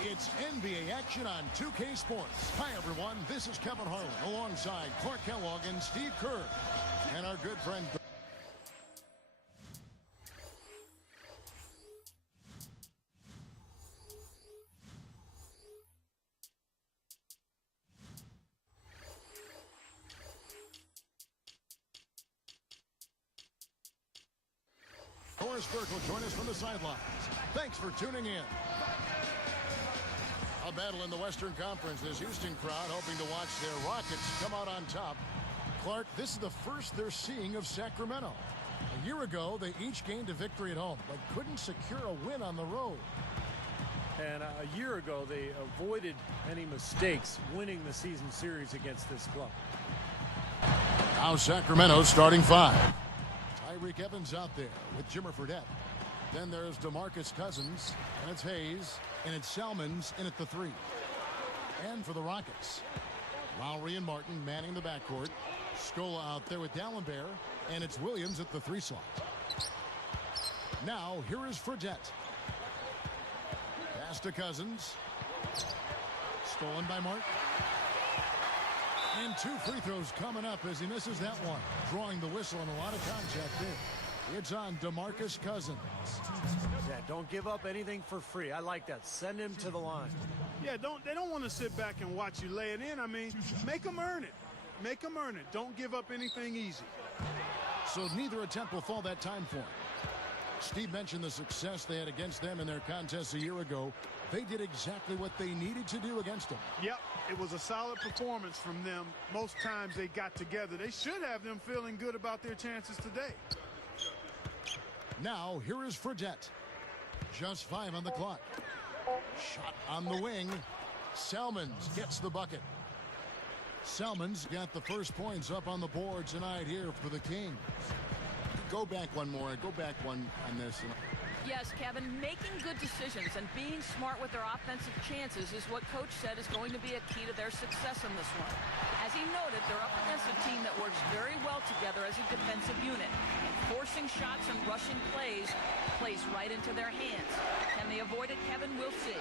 It's NBA action on 2K Sports. Hi, everyone. This is Kevin Harlan alongside Clark Kellogg and Steve Kerr. And our good friend... Doris Burke will join us from the sidelines. Thanks for tuning in. A battle in the Western Conference. This Houston crowd hoping to watch their Rockets come out on top. Clark, this is the first they're seeing of Sacramento. A year ago, they each gained a victory at home, but couldn't secure a win on the road. And a year ago, they avoided any mistakes winning the season series against this club. Now Sacramento's starting five. Tyreek Evans out there with Jimmer Fredette. Then there's DeMarcus Cousins, and it's Hayes, and it's Salmons in at the three. And for the Rockets, Lowry and Martin manning the backcourt. Scola out there with Dallenberg, and it's Williams at the three slot. Now, here is Fredette. Pass to Cousins. Stolen by Martin. And two free throws coming up as he misses that one. Drawing the whistle and a lot of contact there. It's on DeMarcus Cousins. Yeah, don't give up anything for free. I like that. Send him to the line. Yeah, they don't want to sit back and watch you lay it in. I mean, make them earn it. Make them earn it. Don't give up anything easy. So neither attempt will fall that time for him. Steve mentioned the success they had against them in their contest a year ago. They did exactly what they needed to do against them. Yep, it was a solid performance from them. Most times they got together. They should have them feeling good about their chances today. Now, here is Fredette. Just 5 on the clock. Shot on the wing. Salmons gets the bucket. Salmons got the first points up on the board tonight here for the Kings. Go back one more. Go back one on this. Yes, Kevin, making good decisions and being smart with their offensive chances is what Coach said is going to be a key to their success in this one. As he noted, they're up against a team that works very well together as a defensive unit. And forcing shots and rushing plays right into their hands. Can they avoid it, Kevin? We'll see.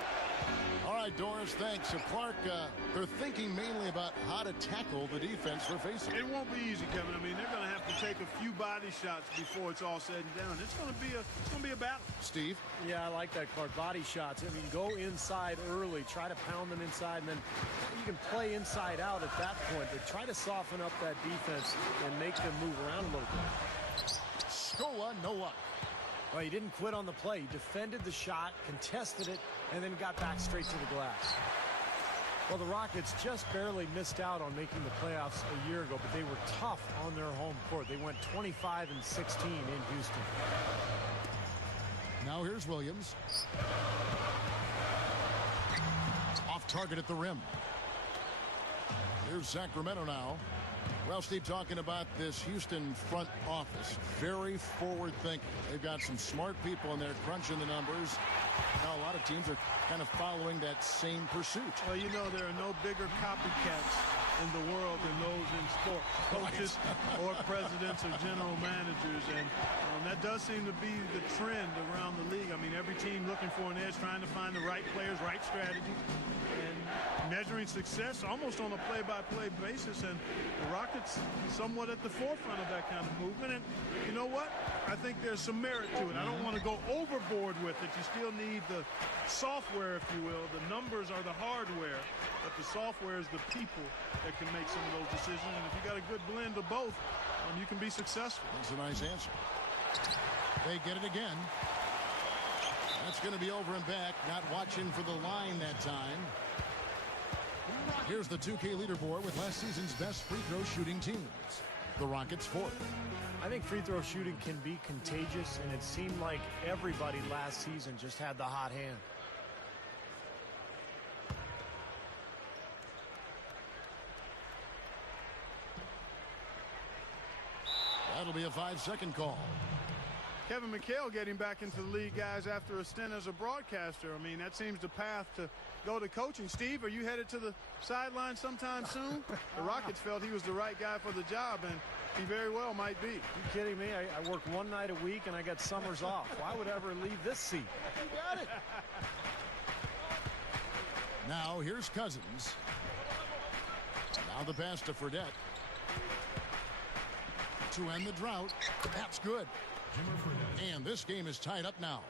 All right, Doris, thanks. So, Clark, they're thinking mainly about how to tackle the defense they're facing. It won't be easy, Kevin. I mean, they're going to have to take a few body shots before it's all said and done. It's going to be a battle. Steve? Yeah, I like that, Clark. Body shots. I mean, go inside early. Try to pound them inside, and then you can play inside out at that point. But try to soften up that defense and make them move around a little bit. Scola, no luck. Well, he didn't quit on the play. He defended the shot, contested it, and then got back straight to the glass. Well, the Rockets just barely missed out on making the playoffs a year ago, but they were tough on their home court. They went 25-16 in Houston. Now here's Williams. Off target at the rim. Here's Sacramento now. Well, Steve, talking about this Houston front office, very forward thinking. They've got some smart people in there crunching the numbers. Now, a lot of teams are kind of following that same pursuit. Well, you know, there are no bigger copycats in the world than those in sport. Coaches or presidents or general managers. And that does seem to be the trend around the league. I mean, every team looking for an edge, trying to find the right players, right strategy, and measuring success almost on a play-by-play basis. And the Rockets somewhat at the forefront of that kind of movement. And you know what? I think there's some merit to it. I don't want to go overboard with it. You still need the software, if you will. The numbers are the hardware, but the software is the people that can make some of those decisions. And if you got a good blend of both, you can be successful. That's a nice answer. They get it again. That's going to be over and back. Not watching for the line that time. Here's the 2K leaderboard with last season's best free throw shooting teams. The Rockets fourth. I think free throw shooting can be contagious, and it seemed like everybody last season just had the hot hand. That'll be a 5-second call. Kevin McHale getting back into the league, guys, after a stint as a broadcaster. I mean, that seems the path to go to coaching. Steve, are you headed to the sideline sometime soon? The Rockets felt he was the right guy for the job, and he very well might be. You kidding me? I work one night a week, and I got summers off. Why would I ever leave this seat? You got it. Now here's Cousins. Now the pass to Fredette. To end the drought. That's good. And this game is tied up now.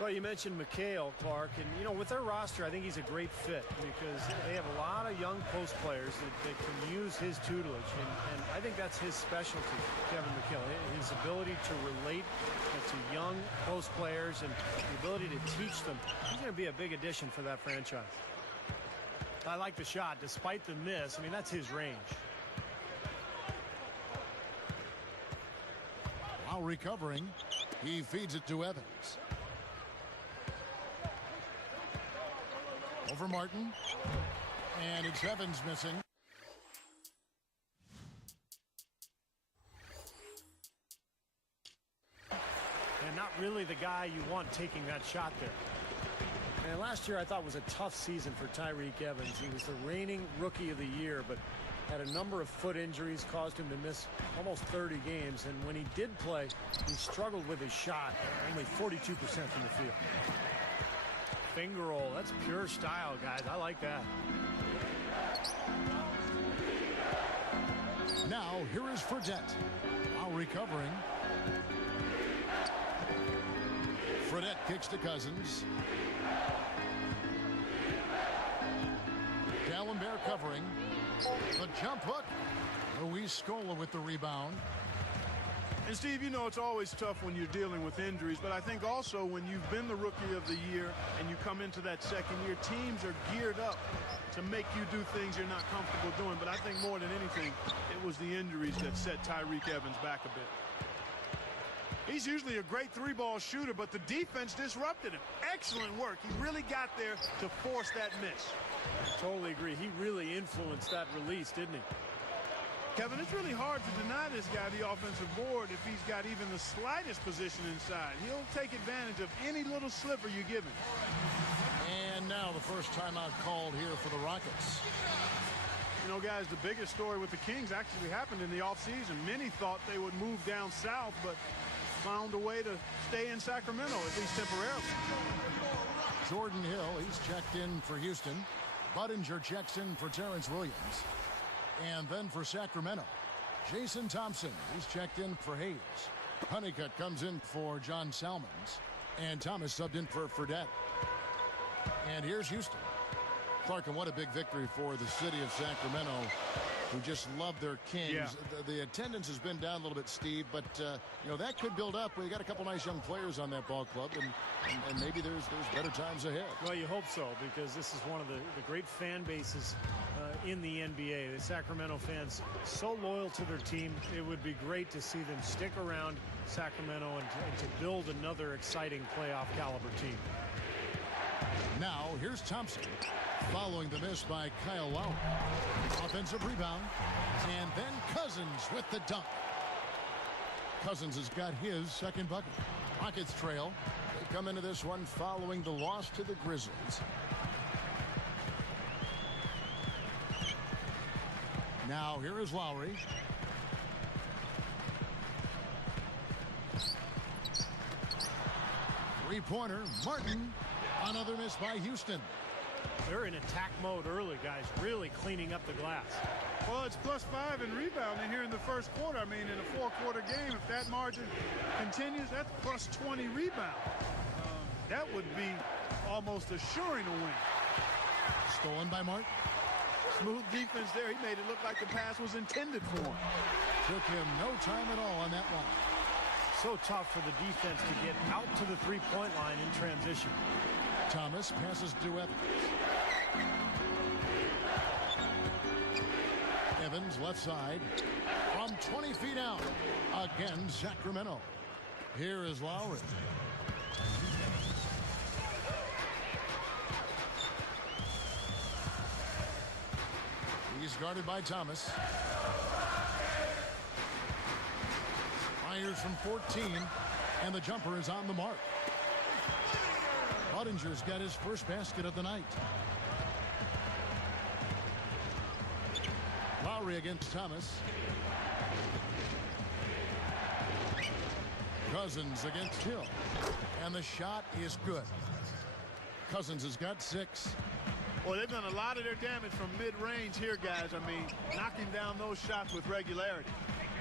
Well, you mentioned McHale, Clark, and, you know, with their roster, I think he's a great fit because they have a lot of young post players that can use his tutelage, and I think that's his specialty, Kevin McHale, his ability to relate to young post players and the ability to teach them. He's going to be a big addition for that franchise. I like the shot, despite the miss. I mean, that's his range. While recovering, he feeds it to Evans. Over Martin. And it's Evans missing. And not really the guy you want taking that shot there. And last year I thought was a tough season for Tyreek Evans. He was the reigning Rookie of the Year, but had a number of foot injuries, caused him to miss almost 30 games. And when he did play, he struggled with his shot, only 42% from the field. Finger roll, that's pure style, guys. I like that. Now here is Fredette. While recovering. Fredette kicks to Cousins. D'Alembert covering. The jump hook. Luis Scola with the rebound. And Steve, you know it's always tough when you're dealing with injuries, but I think also when you've been the Rookie of the Year and you come into that second year, teams are geared up to make you do things you're not comfortable doing. But I think more than anything, it was the injuries that set Tyreek Evans back a bit. He's usually a great three-ball shooter, but the defense disrupted him. Excellent work. He really got there to force that miss. Totally agree. He really influenced that release, didn't he? Kevin, it's really hard to deny this guy the offensive board if he's got even the slightest position inside. He'll take advantage of any little sliver you give him. And now the first timeout called here for the Rockets. You know, guys, the biggest story with the Kings actually happened in the offseason. Many thought they would move down south, but found a way to stay in Sacramento, at least temporarily. Jordan Hill, he's checked in for Houston. Budinger checks in for Terrence Williams. And then for Sacramento, Jason Thompson, who's checked in for Hayes. Honeycutt comes in for John Salmons. And Thomas subbed in for Fredette. And here's Houston. Clark, and what a big victory for the city of Sacramento, who just love their Kings. Yeah. The attendance has been down a little bit, Steve, but you know, that could build up. We got a couple nice young players on that ball club, and maybe there's better times ahead. Well, you hope so, because this is one of the great fan bases in the NBA. The Sacramento fans so loyal to their team. It would be great to see them stick around Sacramento and to build another exciting playoff caliber team. Now here's Thompson, following the miss by Kyle Lowry. Offensive rebound, and then Cousins with the dunk. Cousins has got his second bucket. Rockets trail. They come into this one following the loss to the Grizzlies. Now here is Lowry. Three-pointer, Martin. Another miss by Houston. They're in attack mode early, guys, really cleaning up the glass. Well, it's +5 in rebounding here in the first quarter. I mean, in a four-quarter game, if that margin continues, that's +20 rebound. That would be almost assuring a win. Stolen by Martin. Smooth defense there. He made it look like the pass was intended for him. Took him no time at all on that one. So tough for the defense to get out to the three-point line in transition. Thomas passes to Evans. Evans left side from 20 feet out. Again, Sacramento. Here is Lowry. He's guarded by Thomas. Fires from 14, and the jumper is on the mark. Budinger's got his first basket of the night. Lowry against Thomas. Cousins against Hill. And the shot is good. Cousins has got 6. Well, they've done a lot of their damage from mid-range here, guys. I mean, knocking down those shots with regularity.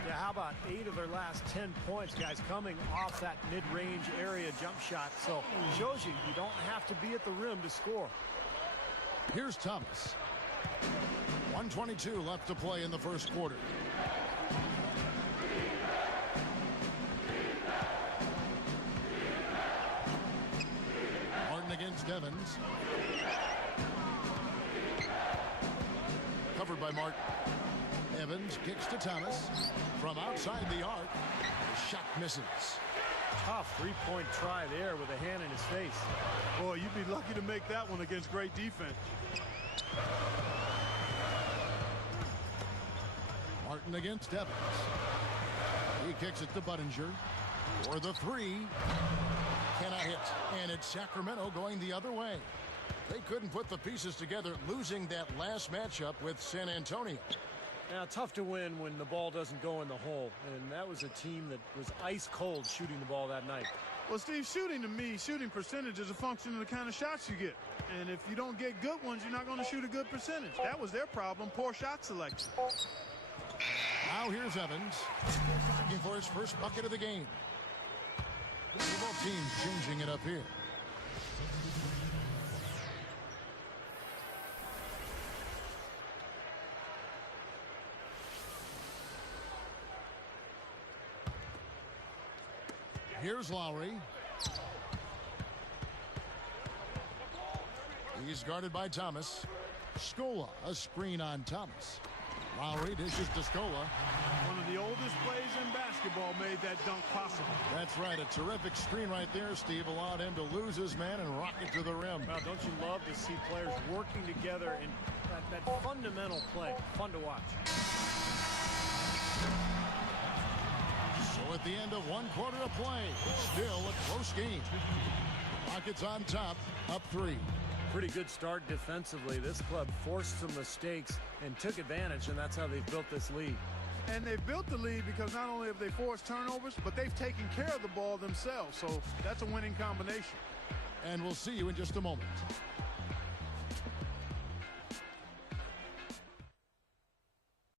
Yeah, how about 8 of their last 10 points, guys, coming off that mid-range area jump shot. So it shows you don't have to be at the rim to score. Here's Thomas. 1:22 left to play in the first quarter. Martin against Evans. Covered by Martin. Evans kicks to Thomas. From outside the arc, the shot misses. Tough three-point try there with a hand in his face. Boy, you'd be lucky to make that one against great defense. Martin against Evans. He kicks it to Budinger. For the three. Cannot hit. And it's Sacramento going the other way. They couldn't put the pieces together, losing that last matchup with San Antonio. Now, tough to win when the ball doesn't go in the hole. And that was a team that was ice cold shooting the ball that night. Well, Steve, shooting to me, shooting percentage is a function of the kind of shots you get. And if you don't get good ones, you're not going to shoot a good percentage. That was their problem, poor shot selection. Now here's Evans, looking for his first bucket of the game. Both teams changing it up here. Here's Lowry. He's guarded by Thomas. Scola, a screen on Thomas. Lowry dishes to Scola. One of the oldest plays in basketball made that dunk possible. That's right. A terrific screen right there, Steve. Allowed him to lose his man and rock it to the rim. Well, don't you love to see players working together in that fundamental play? Fun to watch. So at the end of one quarter of play, still a close game. Rockets on top, up 3. Pretty good start defensively. This club forced some mistakes and took advantage, and that's how they've built this lead. And they've built the lead because not only have they forced turnovers, but they've taken care of the ball themselves. So that's a winning combination. And we'll see you in just a moment.